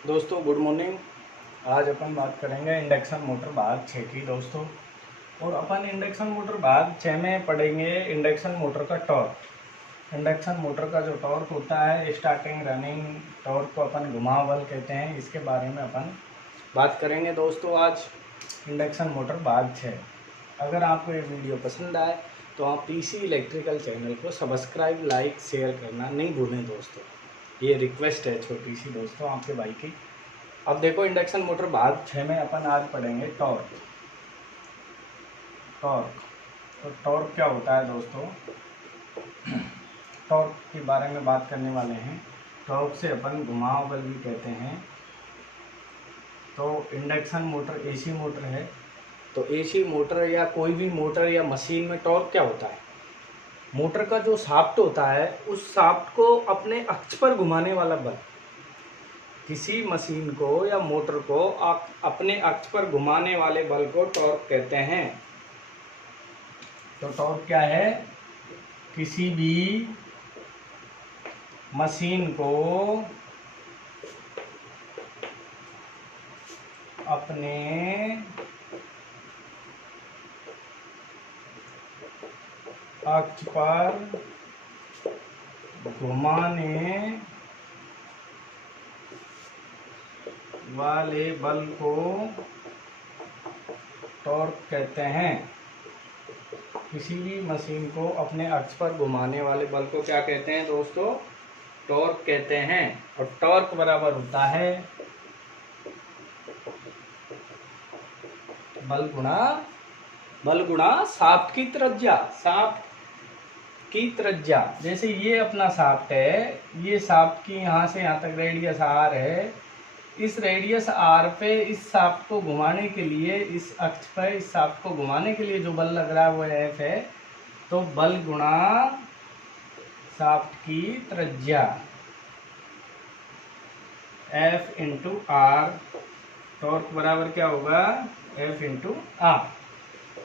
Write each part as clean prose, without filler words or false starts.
दोस्तों good morning. आज अपन बात करेंगे इंडक्शन मोटर भाग 6 की दोस्तों। और अपन इंडक्शन मोटर भाग 6 में पढ़ेंगे इंडक्शन मोटर का टॉर्क। इंडक्शन मोटर का जो टॉर्क होता है, स्टार्टिंग रनिंग टॉर्क को अपन घुमावबल कहते हैं, इसके बारे में अपन बात करेंगे दोस्तों आज इंडक्शन मोटर भाग 6। अगर आपको ये वीडियो पसंद आए तो आप पीसी इलेक्ट्रिकल चैनल को सब्सक्राइब, लाइक, शेयर करना नहीं भूलें दोस्तों। ये रिक्वेस्ट है छोटी सी दोस्तों आपके भाई की। अब देखो इंडक्शन मोटर भाग 6 में अपन आज पढ़ेंगे टॉर्क। तो टॉर्क क्या होता है दोस्तों? टॉर्क के बारे में बात करने वाले हैं। टॉर्क से अपन घुमावबल भी कहते हैं। तो इंडक्शन मोटर एसी मोटर है, तो एसी मोटर या कोई भी मोटर या मशीन में टॉर्क क्या होता है? मोटर का जो शाफ्ट होता है उस शाफ्ट को अपने अक्ष पर घुमाने वाला बल। किसी मशीन को या मोटर को अपने अक्ष पर घुमाने वाले बल को टॉर्क कहते हैं। तो टॉर्क क्या है? किसी भी मशीन को अपने अक्ष पर घुमाने वाले बल को टॉर्क कहते हैं। किसी भी मशीन को अपने अक्ष पर घुमाने वाले बल को क्या कहते हैं दोस्तों? टॉर्क कहते हैं। और टॉर्क बराबर होता है बल गुणा शाफ्ट की त्रिज्या। शाफ्ट की त्रिज्या, जैसे ये अपना शाफ्ट है, ये शाफ्ट की यहाँ से यहाँ तक रेडियस आर है। इस रेडियस आर पे इस शाफ्ट को घुमाने के लिए, इस अक्ष पर इस शाफ्ट को घुमाने के लिए जो बल लग रहा है वो एफ है। तो बल गुणा शाफ्ट की त्रिज्या, एफ इंटू आर। टॉर्क बराबर क्या होगा? F into R.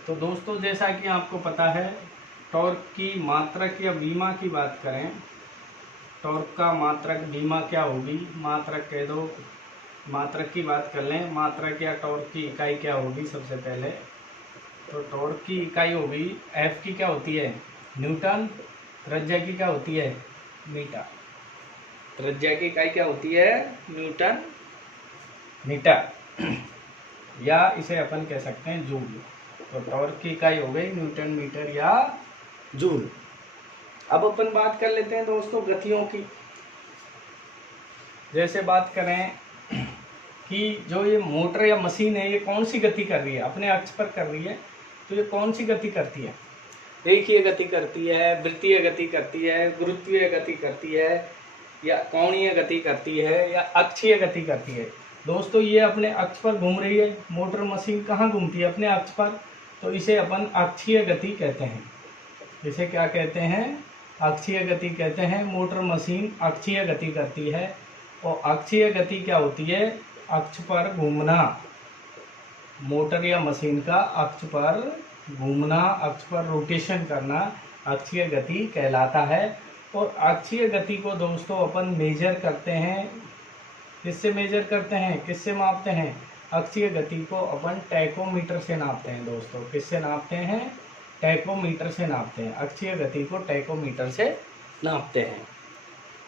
तो दोस्तों जैसा कि आपको पता है, टॉर्क की मात्रक या बीमा की बात करें, टॉर्क का मात्रक बीमा क्या होगी? मात्रक कह दो, मात्रक की बात कर लें। मात्रक या टॉर्क की इकाई क्या होगी? सबसे पहले तो टॉर्क की इकाई होगी, एफ की क्या होती है? न्यूटन। त्रिज्या की क्या होती है? मीटर। त्रिज्या की इकाई क्या होती है? न्यूटन मीटर, या इसे अपन कह सकते हैं जूल। तो टॉर्क की इकाई हो गई न्यूटन मीटर या जूल। अब अपन बात कर लेते हैं दोस्तों गतियों की। जैसे बात करें कि जो ये मोटर या मशीन है, ये कौन सी गति कर रही है? अपने अक्ष पर कर रही है, तो ये कौन सी गति करती है? रेखीय गति करती है, वृत्तीय गति करती है, गुरुत्वीय गति करती है, या कोणीय गति करती है, या अक्षीय गति करती है? दोस्तों ये अपने अक्ष पर घूम रही है। मोटर मशीन कहाँ घूमती है? अपने अक्ष पर। तो इसे अपन अक्षीय गति कहते हैं। इसे क्या कहते हैं? अक्षीय गति कहते हैं। मोटर मशीन अक्षीय गति करती है। और अक्षीय गति क्या होती है? अक्ष पर घूमना। मोटर या मशीन का अक्ष पर घूमना, अक्ष पर रोटेशन करना अक्षीय गति कहलाता है। और अक्षीय गति को दोस्तों अपन मेजर करते हैं। किससे मेजर करते हैं? किससे मापते हैं? अक्षीय गति को अपन टैकोमीटर से नापते हैं दोस्तों। किससे नापते हैं? टैकोमीटर से नापते हैं। अक्षीय गति को टैकोमीटर से नापते हैं।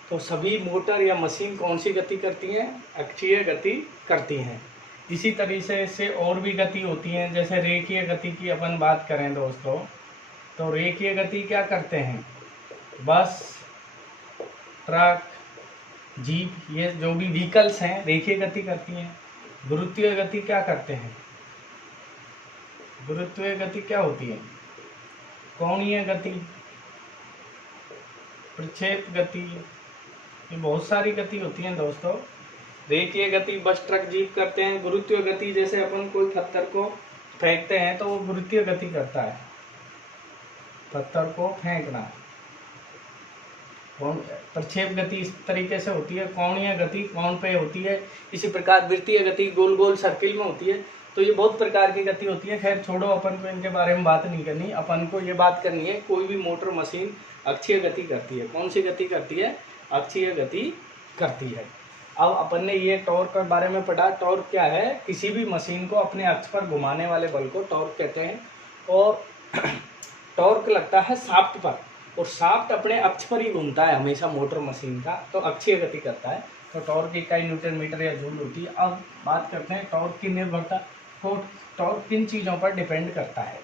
तो सभी मोटर या मशीन कौन सी गति करती हैं? अक्षीय गति करती हैं। इसी तरीके से और भी गति होती हैं। जैसे रेखीय गति की अपन बात करें दोस्तों, तो रेखीय गति क्या करते हैं? बस, ट्रक, जीप, ये जो भी व्हीकल्स हैं रेखीय गति करती हैं। गुरुत्वीय गति क्या करते हैं? गुरुत्वीय गति क्या होती है? कोणीय गति, प्रक्षेप गति, ये बहुत सारी गति होती हैं दोस्तों। रेखीय गति बस, ट्रक, जीप करते हैं। गुरुत्वीय गति जैसे अपन कोई पत्थर को फेंकते हैं तो वो गुरुत्वीय गति करता है, पत्थर को फेंकना। प्रक्षेप गति इस तरीके से होती है। कोणीय गति कोण पे होती है। इसी प्रकार वृत्तीय गति गोल गोल सर्किल में होती है। तो ये बहुत प्रकार की गति होती है। खैर छोड़ो, अपन को इनके बारे में बात नहीं करनी। अपन को ये बात करनी है, कोई भी मोटर मशीन अक्षीय गति करती है। कौन सी गति करती है? अक्षीय गति करती है। अब अपन ने ये टॉर्क के बारे में पढ़ा। टॉर्क क्या है? किसी भी मशीन को अपने अक्ष पर घुमाने वाले बल को टॉर्क कहते हैं। और टॉर्क लगता है शाफ्ट पर, और शाफ्ट अपने अक्ष पर ही घूमता है हमेशा मोटर मशीन का, तो अक्षीय गति करता है। तो टॉर्क की इकाई न्यूटन मीटर या जूल होती है। अब बात करते हैं टॉर्क की निर्भरता। तो टॉर्क किन चीज़ों पर डिपेंड करता है?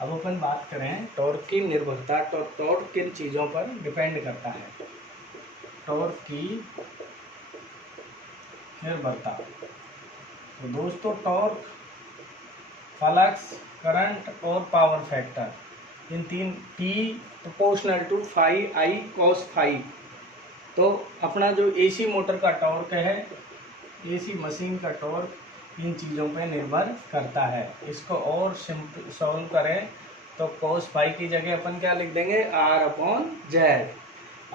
अब अपन बात करें टॉर्क की निर्भरता, तो टॉर्क किन चीज़ों पर डिपेंड करता है? टॉर्क की निर्भरता, तो दोस्तों टॉर्क, फ्लक्स, करंट और पावर फैक्टर, इन तीन, T proportional to phi I cos phi. तो अपना जो AC मोटर का टॉर्क है, AC मशीन का टॉर्क इन चीज़ों पे निर्भर करता है। इसको और सिंपल सॉल्व करें तो कॉस फाई की जगह अपन क्या लिख देंगे? R/Z।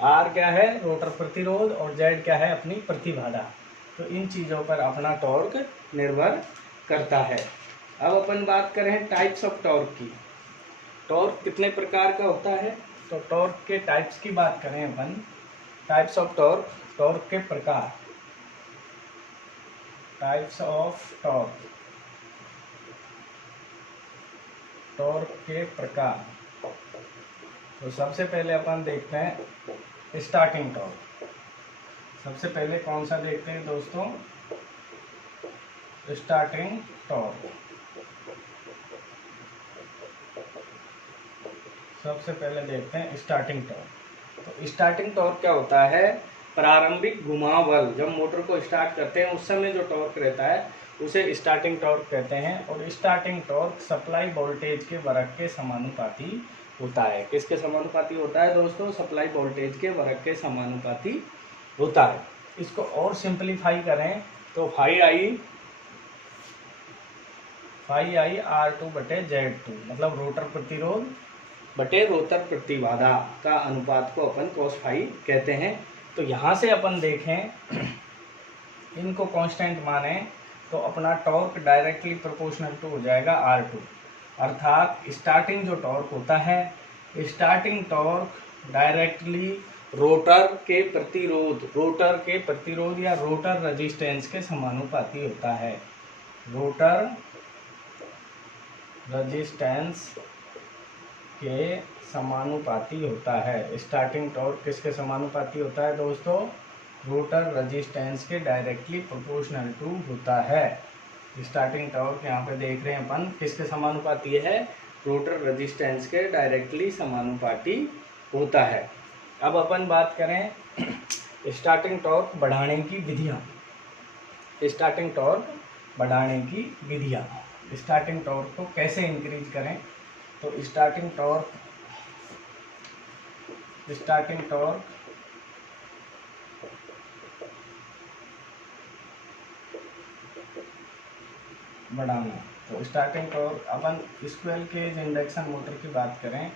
R क्या है? रोटर प्रतिरोध, और Z क्या है? अपनी प्रतिबाधा। तो इन चीज़ों पर अपना टॉर्क निर्भर करता है। अब अपन बात करें टाइप्स ऑफ टॉर्क की। टॉर्क कितने प्रकार का होता है? तो टॉर्क के टाइप्स की बात करें अपन, टाइप्स ऑफ टॉर्क, टॉर्क के प्रकार, टाइप्स ऑफ टॉर्क, टॉर्क के प्रकार। तो सबसे पहले अपन देखते हैं स्टार्टिंग टॉर्क। सबसे पहले कौन सा देखते हैं दोस्तों? Starting torque. सबसे पहले देखते हैं स्टार्टिंग टॉर्क। तो स्टार्टिंग टॉर्क क्या होता है? प्रारंभिक घुमाव बल। जब मोटर को स्टार्ट करते हैं उस समय जो टॉर्क रहता है उसे स्टार्टिंग टॉर्क कहते हैं। और स्टार्टिंग टॉर्क सप्लाई वोल्टेज के वर्ग के समानुपाती होता है। किसके समानुपाती होता है दोस्तों? सप्लाई वोल्टेज के वर्ग के समानुपाती होता है। इसको और सिंपलीफाई करें तो फाई आई R/Z2, मतलब रोटर प्रतिरोध बटे रोटर प्रतिबाधा का अनुपात को अपन कॉस फाई कहते हैं। तो यहाँ से अपन देखें, इनको कांस्टेंट माने तो अपना टॉर्क डायरेक्टली प्रोपोर्शनल टू हो जाएगा R2। अर्थात स्टार्टिंग जो टॉर्क होता है, स्टार्टिंग टॉर्क डायरेक्टली रोटर के प्रतिरोध या रोटर रेजिस्टेंस के समानुपाती होता है। रोटर रेजिस्टेंस के समानुपाती होता है। स्टार्टिंग टॉर्क किसके समानुपाती होता है दोस्तों? रोटर रेजिस्टेंस के डायरेक्टली प्रोपोर्शनल टू होता है। स्टार्टिंग टॉर्क यहाँ पे देख रहे हैं अपन किसके समानुपाती है? रोटर रेजिस्टेंस के डायरेक्टली समानुपाती होता है। अब अपन बात करें स्टार्टिंग टॉर्क बढ़ाने की विधियाँ। स्टार्टिंग टॉर्क बढ़ाने की विधियाँ, स्टार्टिंग टॉर्क को कैसे इंक्रीज करें? तो स्टार्टिंग टॉर्क बढ़ाना। तो स्टार्टिंग टॉर्क अपन स्क्विरल केज इंडक्शन मोटर की बात करें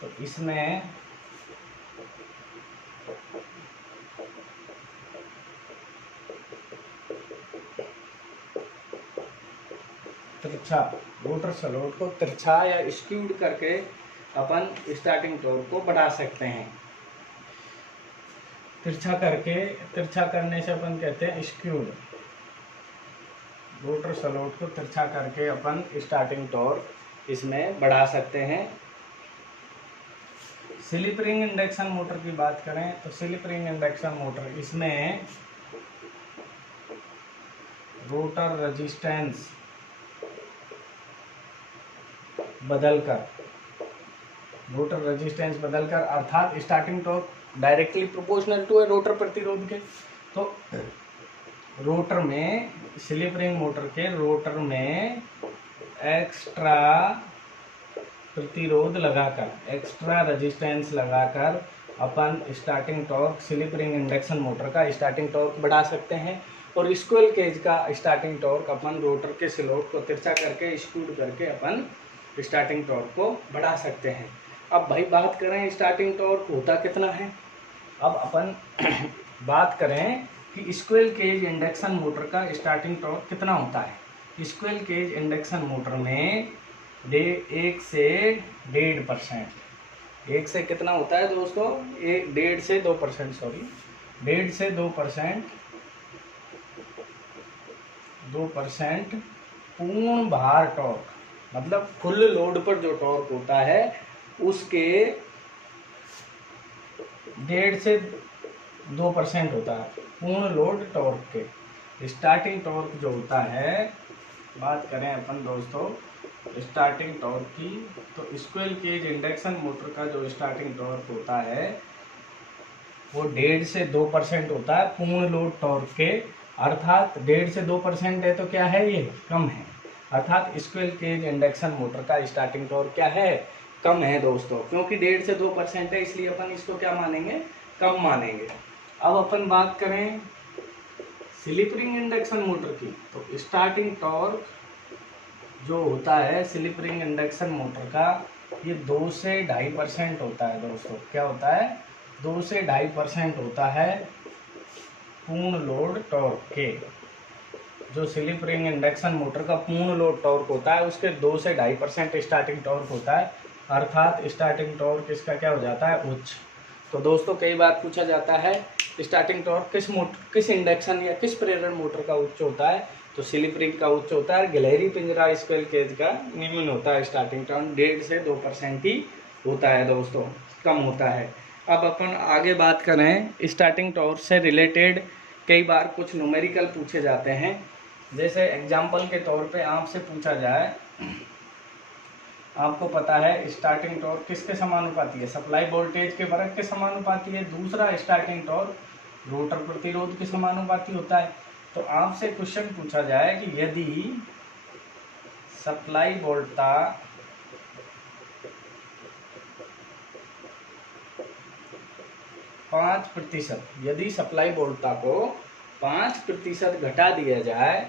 तो इसमें तिरछा, रोटर स्लॉट को तिरछा या स्क्यूड करके अपन स्टार्टिंग टॉर्क को बढ़ा सकते हैं। तिरछा करने से अपन कहते हैं स्क्यूड। रोटर स्लॉट को तिरछा करके अपन स्टार्टिंग टॉर्क इसमें बढ़ा सकते हैं। स्लिप रिंग इंडक्शन मोटर की बात करें तो स्लिप रिंग इंडक्शन मोटर, इसमें रोटर रेजिस्टेंस बदलकर अर्थात starting torque directly proportional to है रोटर प्रतिरोध के। तो रोटर में, स्लिप रिंग मोटर के रोटर में एक्स्ट्रा प्रतिरोध लगाकर, एक्स्ट्रा रेजिस्टेंस लगाकर अपन starting torque, slip ring induction motor का स्टार्टिंग टॉर्क बढ़ा सकते हैं। और स्क्विरल केज का स्टार्टिंग टॉर्क अपन रोटर के स्लॉट को तिरछा करके स्क्यूड करके अपन स्टार्टिंग टॉर्क को बढ़ा सकते हैं। अब भाई बात करें स्टार्टिंग टॉर्क होता कितना है। अब अपन बात करें कि स्क्विरल केज इंडक्शन मोटर का स्टार्टिंग टॉर्क कितना होता है। स्क्विरल केज इंडक्शन मोटर में 1 से 1.5%, 1 से कितना होता है दोस्तों? 1.5 से 2%, 1.5 से 2% 2% पूर्ण भार टॉर्क, मतलब फुल लोड पर जो टॉर्क होता है उसके 1.5 से 2% होता है पूर्ण लोड टॉर्क के। स्टार्टिंग टॉर्क जो होता है, बात करें अपन दोस्तों स्टार्टिंग टॉर्क की, तो स्क्विरल केज इंडक्शन मोटर का जो स्टार्टिंग टॉर्क होता है वो 1.5 से 2% होता है पूर्ण लोड टॉर्क के। अर्थात 1.5 से 2% है तो क्या है, ये कम है। अर्थात स्क्विरल केज इंडक्शन मोटर का स्टार्टिंग टॉर्क क्या है, कम है दोस्तों। क्योंकि 1.5 से 2% है इसलिए अपन इसको क्या मानेंगे, कम मानेंगे। अब अपन बात करें स्लिप रिंग इंडक्शन मोटर की, तो स्टार्टिंग टॉर्क जो होता है स्लिप रिंग इंडक्शन मोटर का, ये 2 से 2.5% होता है दोस्तों। क्या होता है, 2 से 2.5% होता है पूर्ण लोड टॉर्क के। जो स्लिप रिंग इंडक्शन मोटर का पूर्ण लोड टॉर्क होता है उसके 2 से 2.5% स्टार्टिंग टॉर्क होता है। अर्थात स्टार्टिंग टॉर्क इसका क्या हो जाता है, उच्च। तो दोस्तों कई बार पूछा जाता है स्टार्टिंग टॉर्क किस इंडक्शन या किस प्रेरण मोटर का उच्च होता है, तो स्लिप रिंग का उच्च होता है। गिलहरी पिंजरा स्क्विरल केज का निम्न होता है स्टार्टिंग टॉर्क 1.5 से 2% ही होता है दोस्तों, कम होता है। अब अपन आगे बात करें स्टार्टिंग टॉर्क से रिलेटेड कई बार कुछ न्यूमेरिकल पूछे जाते हैं। जैसे एग्जाम्पल के तौर पे आपसे पूछा जाए, आपको पता है स्टार्टिंग टॉर्क किसके समानुपाती है, सप्लाई वोल्टेज के वर्ग के समानुपाती है। दूसरा स्टार्टिंग टॉर्क रोटर प्रतिरोध के समानुपाती होता है। तो आपसे क्वेश्चन पूछा जाए कि यदि सप्लाई वोल्टा 5%, यदि सप्लाई वोल्टा को 5% घटा दिया जाए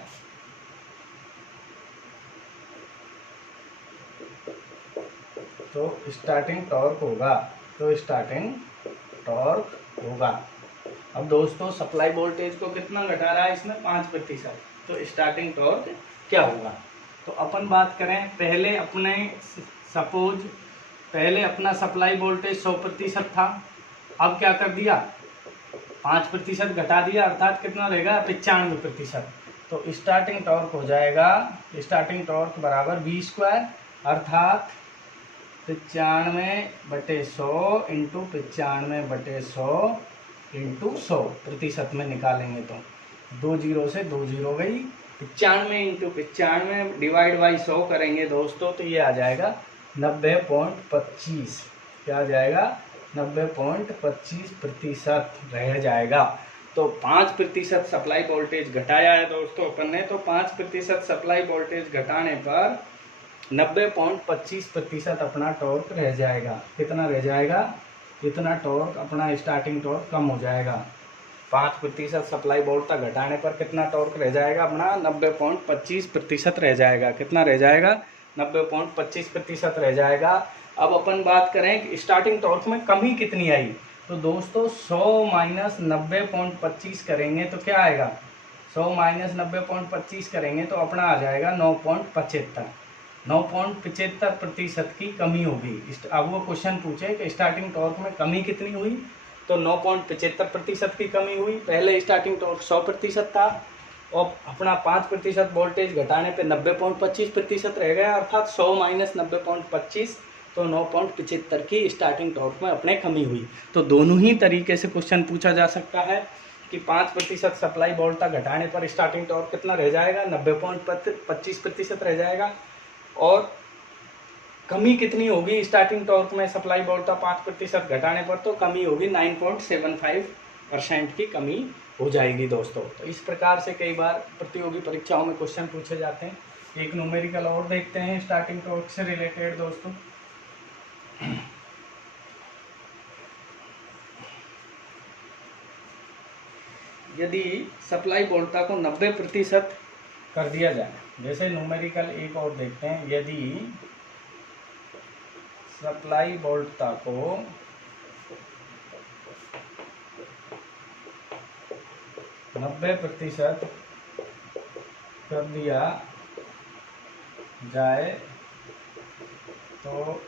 तो स्टार्टिंग टॉर्क होगा, तो स्टार्टिंग टॉर्क होगा। अब दोस्तों सप्लाई वोल्टेज को कितना घटा रहा है इसमें, 5%, तो स्टार्टिंग टॉर्क क्या होगा। तो अपन बात करें पहले अपने सपोज पहले अपना सप्लाई वोल्टेज 100% था, अब क्या कर दिया 5% घटा दिया, अर्थात कितना रहेगा 95%। तो स्टार्टिंग टॉर्क हो जाएगा, स्टार्टिंग टॉर्क बराबर V², अर्थात 95/100 इंटू 95/100 इंटू 100% में निकालेंगे तो 2 जीरो से 2 जीरो गई, 95 इंटू 95 डिवाइड बाई 100 करेंगे दोस्तों तो ये आ जाएगा 90.25। क्या आ जाएगा 90.25% रह जाएगा। तो 5% सप्लाई वोल्टेज घटाया है दोस्तों अपन ने, तो 5% सप्लाई वोल्टेज घटाने पर 90.25% अपना टॉर्क रह जाएगा। कितना रह जाएगा, इतना टॉर्क अपना स्टार्टिंग टॉर्क कम हो जाएगा। 5% सप्लाई वोल्ट तक घटाने पर कितना टॉर्क रह जाएगा अपना 90.25% रह जाएगा। कितना रह जाएगा 90.25% रह जाएगा। अब अपन बात करें कि स्टार्टिंग टॉर्क में कमी कितनी आई, तो दोस्तों 100 माइनस 90.25 करेंगे तो क्या आएगा, 100 माइनस 90.25 करेंगे तो अपना आ जाएगा 9.75। 9.75% की कमी होगी। अब वो क्वेश्चन पूछे कि स्टार्टिंग टॉर्क में कमी कितनी हुई, तो 9.75% की कमी हुई। पहले स्टार्टिंग टॉर्क 100% था और अपना 5% वोल्टेज घटाने पे 90.25% रह गया, अर्थात 100 माइनस 90.25 तो 9.75 की स्टार्टिंग टॉर्क में अपने कमी हुई। तो दोनों ही तरीके से क्वेश्चन पूछा जा सकता है कि 5% सप्लाई वोल्ट तक घटाने पर स्टार्टिंग टॉर्क कितना रह जाएगा 90.25% रह जाएगा, और कमी कितनी होगी स्टार्टिंग टॉर्क में सप्लाई वोल्ट 5% घटाने पर, तो कमी होगी 9.75% की कमी हो जाएगी दोस्तों। तो इस प्रकार से कई बार प्रतियोगी परीक्षाओं में क्वेश्चन पूछे जाते हैं। एक न्यूमेरिकल और देखते हैं स्टार्टिंग टॉर्क से रिलेटेड दोस्तों। यदि सप्लाई वोल्टा को 90% कर दिया जाए, जैसे न्यूमेरिकल एक और देखते हैं, यदि सप्लाई वोल्टा को 90% कर दिया जाए तो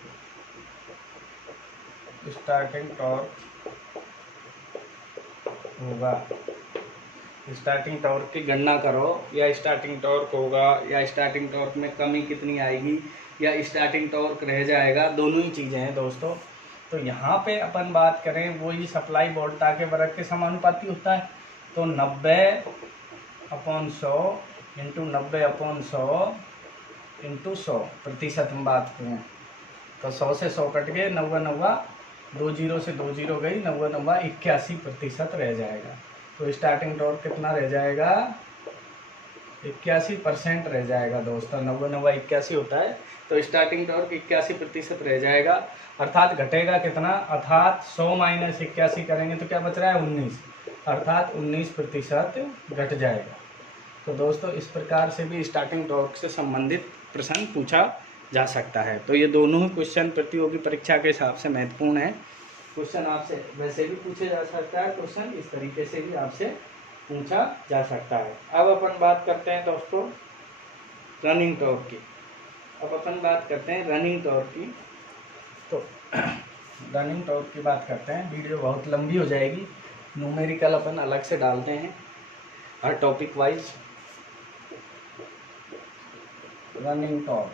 स्टार्टिंग टॉर्क होगा। स्टार्टिंग टॉर्क की गणना करो, या स्टार्टिंग टॉर्क होगा या स्टार्टिंग टॉर्क में कमी कितनी आएगी या स्टार्टिंग टॉर्क रह जाएगा, दोनों ही चीज़ें हैं दोस्तों। तो यहाँ पे अपन बात करें वही सप्लाई वोल्टा के वर्ग के समानुपाती होता है। तो 90/100 इंटू 90/100 इंटू 100% हम बात करें तो 100 से 100 कट गए, 90 2 जीरो से 2 जीरो गई, 90 81% रह जाएगा। तो स्टार्टिंग टॉर्क कितना रह जाएगा, 81% रह जाएगा दोस्तों। 90 81 होता है, तो स्टार्टिंग टॉर्क 81% रह जाएगा। अर्थात घटेगा कितना, अर्थात 100 माइनस 81 करेंगे तो क्या बच रहा है 19, अर्थात 19% घट जाएगा। तो दोस्तों इस प्रकार से भी स्टार्टिंग टॉर्क से संबंधित प्रश्न पूछा जा सकता है। तो ये दोनों ही क्वेश्चन प्रतियोगी परीक्षा के हिसाब से महत्वपूर्ण है। क्वेश्चन आपसे वैसे भी पूछे जा सकता है, क्वेश्चन इस तरीके से भी आपसे पूछा जा सकता है। अब अपन बात करते हैं दोस्तों रनिंग टॉर्क की। अब अपन बात करते हैं रनिंग टॉर्क की। तो रनिंग टॉर्क की बात करते हैं, वीडियो बहुत लंबी हो जाएगी, न्यूमेरिकल अपन अलग से डालते हैं हर topic wise. Running torque,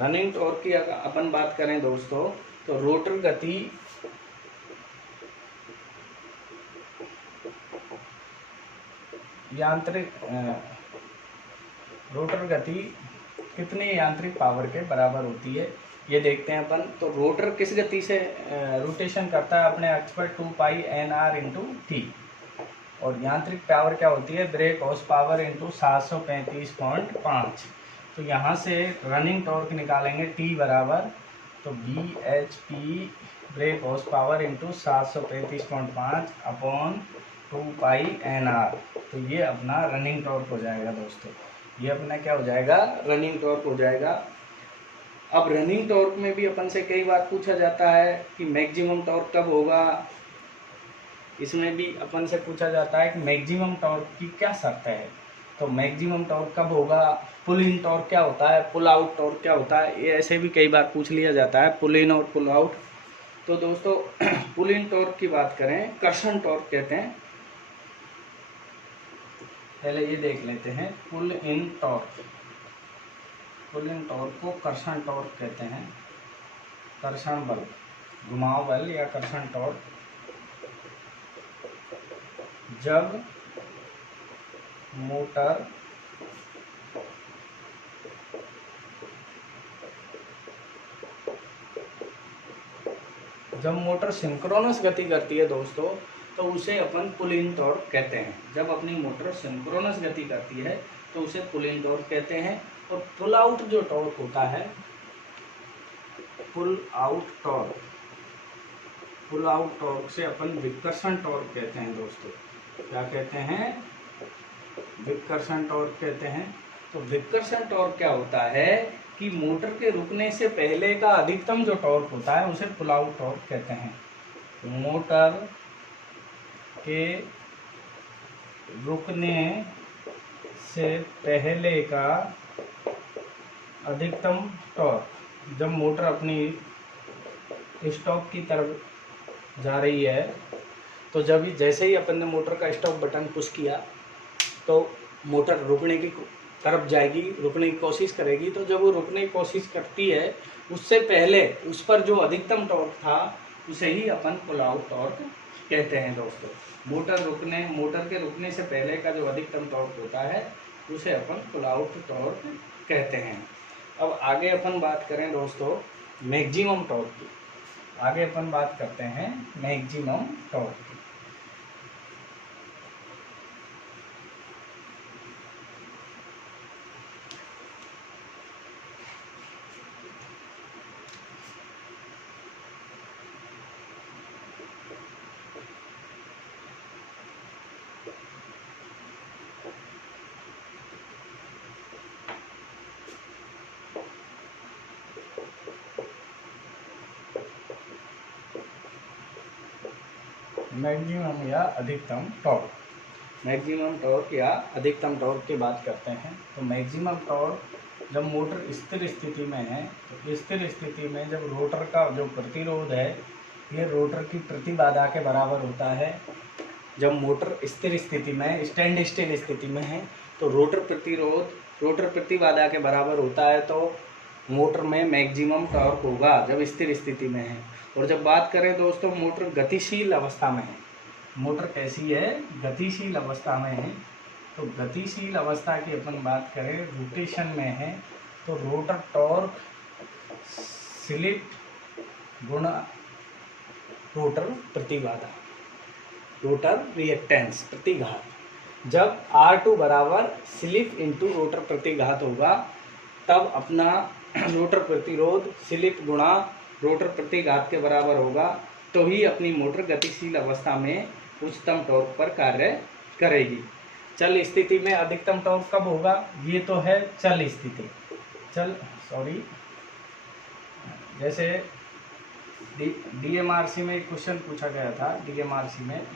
running torque की अगर अपन बात करें दोस्तों तो रोटर गति यांत्रिक रोटर गति कितने यांत्रिक पावर के बराबर होती है, ये देखते हैं अपन। तो रोटर किस गति से रोटेशन करता है अपने अक्ष पर, 2πNr इंटू टी। और यांत्रिक पावर क्या होती है, ब्रेक हॉर्स पावर इंटू 735.5। तो यहाँ से रनिंग टॉर्क निकालेंगे टी बराबर, तो BHP break horse power into 735.5 upon 2πNr। तो ये अपना रनिंग टॉर्क हो जाएगा दोस्तों, ये अपना क्या हो जाएगा, रनिंग टॉर्क हो जाएगा। अब रनिंग टॉर्क में भी अपन से कई बार पूछा जाता है कि मैक्सिमम टॉर्क कब होगा, इसमें भी अपन से पूछा जाता है कि मैक्सिमम टॉर्क की क्या शर्त है। तो मैक्सिमम टॉर्क कब होगा, पुल इन टॉर्क क्या होता है, पुल आउट टॉर्क क्या होता है, ये ऐसे भी कई बार पूछ लिया जाता है, पुल इन और पुल आउट। तो दोस्तों पुल इन टॉर्क की बात करें, कर्षण टॉर्क कहते हैं। पहले ये देख लेते हैं पुल इन टॉर्क। पुल इन टॉर्क को कर्षण टॉर्क कहते हैं। कर्षण बल, घुमाव बल या कर्षण टॉर्क, जब मोटर सिंक्रोनस गति करती है दोस्तों, तो उसे अपन पुल इन टॉर्क कहते हैं। जब अपनी मोटर सिंक्रोनस गति करती है तो उसे पुल इन टॉर्क कहते हैं। और पुल आउट जो टॉर्क होता है, pull out torque, pull out torque से अपन विकर्षण टॉर्क कहते हैं दोस्तों। क्या कहते हैं, विकर्षण टॉर्क कहते हैं। तो विकर्षण टॉर्क क्या होता है कि मोटर के रुकने से पहले का अधिकतम जो टॉर्क होता है उसे पुल आउट टॉर्क कहते हैं। मोटर के रुकने से पहले का अधिकतम टॉर्क, जब मोटर अपनी स्टॉप की तरफ जा रही है, तो जब जैसे ही अपन ने मोटर का स्टॉप बटन पुश किया तो मोटर रुकने की तरफ जाएगी, रुकने की कोशिश करेगी। तो जब वो रुकने की कोशिश करती है उससे पहले उस पर जो अधिकतम टॉर्क था उसे ही अपन पुल आउट टॉर्क कहते हैं दोस्तों। मोटर के रुकने से पहले का जो अधिकतम टॉर्क होता है उसे अपन पुल आउट टॉर्क कहते हैं। अब आगे अपन बात करें दोस्तों मैक्सिमम टॉर्क की। आगे अपन बात करते हैं मैक्सिमम टॉर्क की। मैक्सिमम या अधिकतम टॉर्क, मैक्सिमम टॉर्क या अधिकतम टॉर्क की बात करते हैं। तो मैक्सिमम टॉर्क जब मोटर स्थिर स्थिति में है तो स्थिर स्थिति में जब रोटर का जो प्रतिरोध है ये रोटर की प्रतिबाधा के बराबर होता है। जब मोटर स्थिर स्थिति में स्टैंड स्टिल स्थिति में है तो रोटर प्रतिरोध रोटर प्रतिबाधा के बराबर होता है, तो मोटर में मैक्सिमम टॉर्क होगा जब स्थिर स्थिति में है। और जब बात करें दोस्तों मोटर गतिशील अवस्था में है, मोटर कैसी है, गतिशील अवस्था में है, तो गतिशील अवस्था की अपन बात करें रोटेशन में है तो रोटर टॉर्क स्लिप गुणा रोटर प्रतिबाधा, रोटर रिएक्टेंस प्रतिघात। जब R2 बराबर स्लिप इंटू रोटर प्रतिघात होगा तब अपना रोटर प्रतिरोध स्लिप गुणा रोटर प्रतिघात के बराबर होगा, तो ही अपनी मोटर गतिशील अवस्था में उच्चतम टॉर्क पर कार्य करेगी। चल स्थिति में अधिकतम टॉर्क कब होगा, ये तो है चल स्थिति, जैसे डीएमआरसी में एक क्वेश्चन पूछा गया था, डीएमआरसी में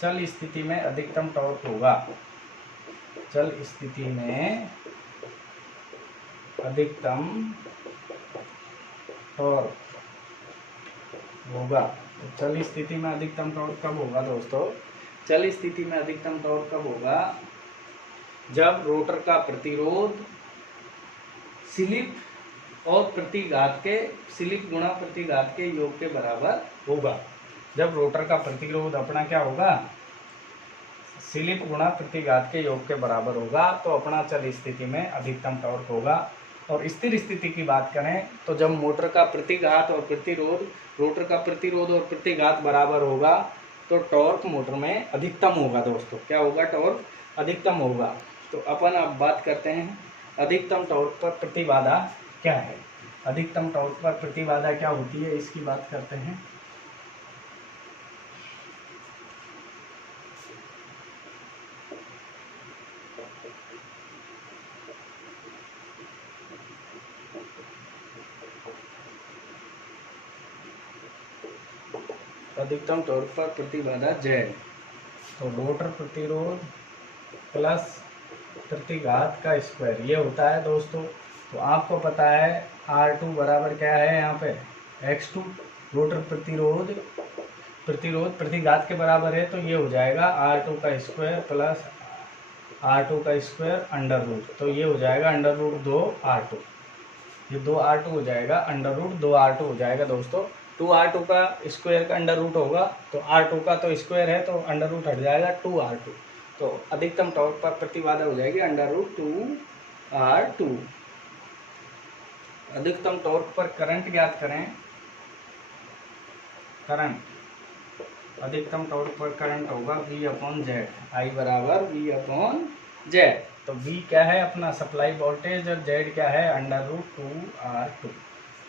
चल स्थिति में अधिकतम टॉर्क होगा, चल स्थिति में अधिकतम टॉर्क होगा। तो चल स्थिति में अधिकतम टॉर्क कब होगा दोस्तों, चल स्थिति में अधिकतम टॉर्क कब होगा, जब रोटर का प्रतिरोध स्लिप और प्रतिघात के स्लिप गुणा प्रतिघात के योग के बराबर होगा। जब रोटर का प्रतिरोध अपना क्या होगा, स्लिप गुणा प्रतिघात के योग के बराबर होगा, तो अपना चल स्थिति में अधिकतम टॉर्क होगा। और स्थिर स्थिति की बात करें तो जब मोटर का प्रतिघात और प्रतिरोध रोटर का प्रतिरोध और प्रतिघात बराबर होगा तो टॉर्क मोटर में अधिकतम होगा दोस्तों। क्या होगा, टॉर्क अधिकतम होगा। तो अपन अब बात करते हैं अधिकतम टॉर्क पर प्रतिबाधा क्या है। अधिकतम टॉर्क पर प्रतिबाधा क्या होती है इसकी बात करते हैं। अधिकतम टॉर्क पर प्रतिबाधा Z, तो रोटर प्रतिरोध प्लस प्रतिघात का स्क्वायर ये होता है दोस्तों। तो आपको पता है R2 बराबर क्या है, यहाँ पे X2 रोटर प्रतिरोध प्रतिघात के बराबर है, तो ये हो जाएगा R2 का स्क्वायर प्लस R2 का स्क्वायर अंडर रूट, तो ये हो जाएगा अंडर रूट 2R2, ये 2R2 हो जाएगा, अंडर रूट 2R2 हो जाएगा दोस्तों। 2R2 का स्क्वायर का अंडर रूट होगा तो R2 का तो स्क्वायर है तो अंडर रूट हट जाएगा 2R2, तो अधिकतम टॉर्क पर प्रतिबाधा हो जाएगी अंडर रूट 2R2। अधिकतम टॉर्क पर करंट ज्ञात करें, करंट अधिकतम टॉर्क पर करंट होगा V/Z, I बराबर V/Z। तो V क्या है अपना सप्लाई वोल्टेज और Z क्या है अंडर रूट 2R2।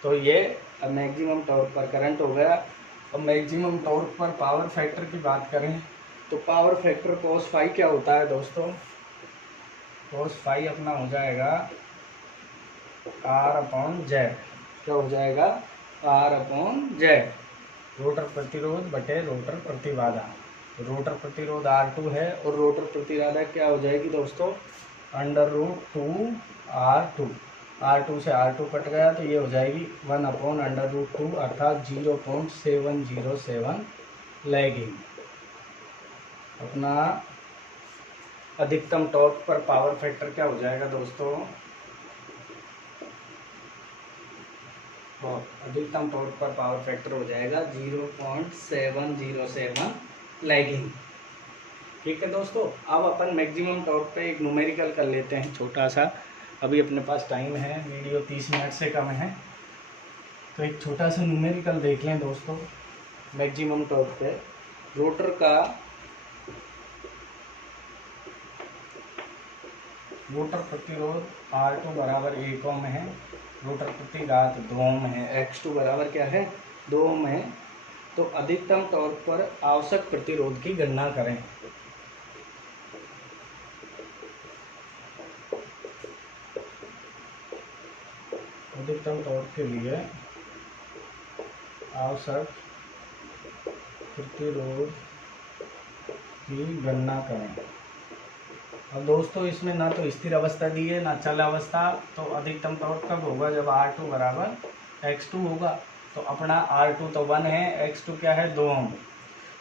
तो ये अब मैक्सिमम टॉर्क पर करंट हो गया। अब मैक्सिमम टॉर्क पर पावर फैक्टर की बात करें तो पावर फैक्टर cos फाई क्या होता है दोस्तों, cos फाई अपना हो जाएगा R/Z, क्या हो जाएगा R/Z, रोटर प्रतिरोध बटे रोटर प्रतिबाधा। रोटर प्रतिरोध R2 है और रोटर प्रतिबाधा क्या हो जाएगी दोस्तों अंडर रूट 2R2, R2 से R2 कट गया तो ये हो जाएगी 1/√2 अर्थात 0.707 लैगिंग। अपना अधिकतम टॉर्क पर पावर फैक्टर क्या हो जाएगा दोस्तों, अधिकतम टॉर्क पर पावर फैक्टर हो जाएगा 0.707 लैगिंग। ठीक है दोस्तों, अब अपन मैक्सिमम टॉर्क पे एक न्यूमेरिकल कर लेते हैं छोटा सा। अभी अपने पास टाइम है, वीडियो 30 मिनट से कम है, तो एक छोटा सा न्यूमेरिकल देख लें दोस्तों। मैक्सिमम टॉर्क पे रोटर का रोटर प्रतिरोध R2 बराबर 1 ओम है, रोटर प्रतिघात 2 ओम है, X2 बराबर क्या है 2 ओम है। तो अधिकतम टॉर्क पर आवश्यक प्रतिरोध की गणना करें। अधिकतम टॉर्क के लिए आवश्यक प्रतिरोध की गणना करें। अब दोस्तों इसमें ना तो स्थिर अवस्था दी है ना चल अवस्था, तो अधिकतम टॉर्क कब होगा, जब R2 बराबर x2 होगा। तो अपना R2 तो 1 है, x2 क्या है 2 ओम।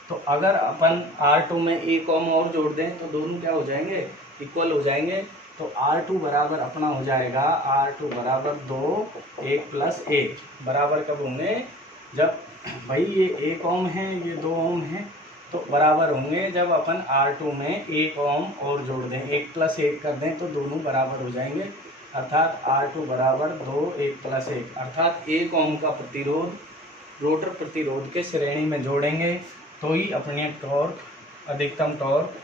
तो अगर अपन R2 में 1 ओम और जोड़ दें तो दोनों क्या हो जाएंगे, इक्वल हो जाएंगे। तो R2 बराबर अपना हो जाएगा, R2 बराबर 2, 1 प्लस 1 बराबर कब होंगे, जब भाई ये 1 ओम है ये 2 ओम है, तो बराबर होंगे जब अपन R2 में 1 ओम और जोड़ दें, 1 प्लस 1 कर दें तो दोनों बराबर हो जाएंगे। अर्थात R2 बराबर 2, 1 प्लस 1, अर्थात 1 ओम का प्रतिरोध रोटर प्रतिरोध के श्रेणी में जोड़ेंगे तो ही अपनी टॉर्क, अधिकतम टॉर्क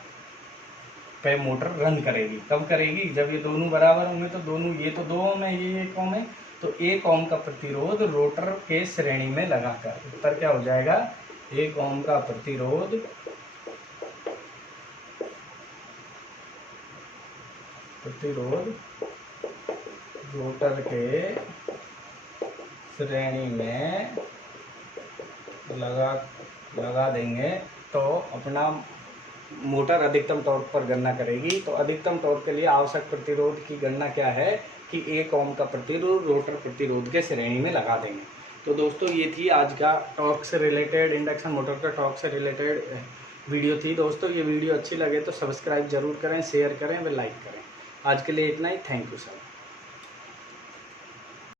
पे मोटर रन करेगी। कब करेगी, जब ये दोनों बराबर होंगे। तो दोनों, ये तो 2 ओम है ये 1 ओम है, तो 1 ओम का प्रतिरोध रोटर के श्रेणी में लगाकर उत्तर क्या हो जाएगा, 1 ओम का प्रतिरोध रोटर के श्रेणी में लगा देंगे तो अपना मोटर अधिकतम टॉर्क पर गणना करेगी। तो अधिकतम टॉर्क के लिए आवश्यक प्रतिरोध की गणना क्या है कि 1 ओम का प्रतिरोध रोटर प्रतिरोध के श्रेणी में लगा देंगे। तो दोस्तों ये थी आज का टॉर्क से रिलेटेड, इंडक्शन मोटर का टॉर्क से रिलेटेड वीडियो थी। दोस्तों ये वीडियो अच्छी लगे तो सब्सक्राइब जरूर करें, शेयर करें व लाइक करें। आज के लिए इतना ही, थैंक यू सर।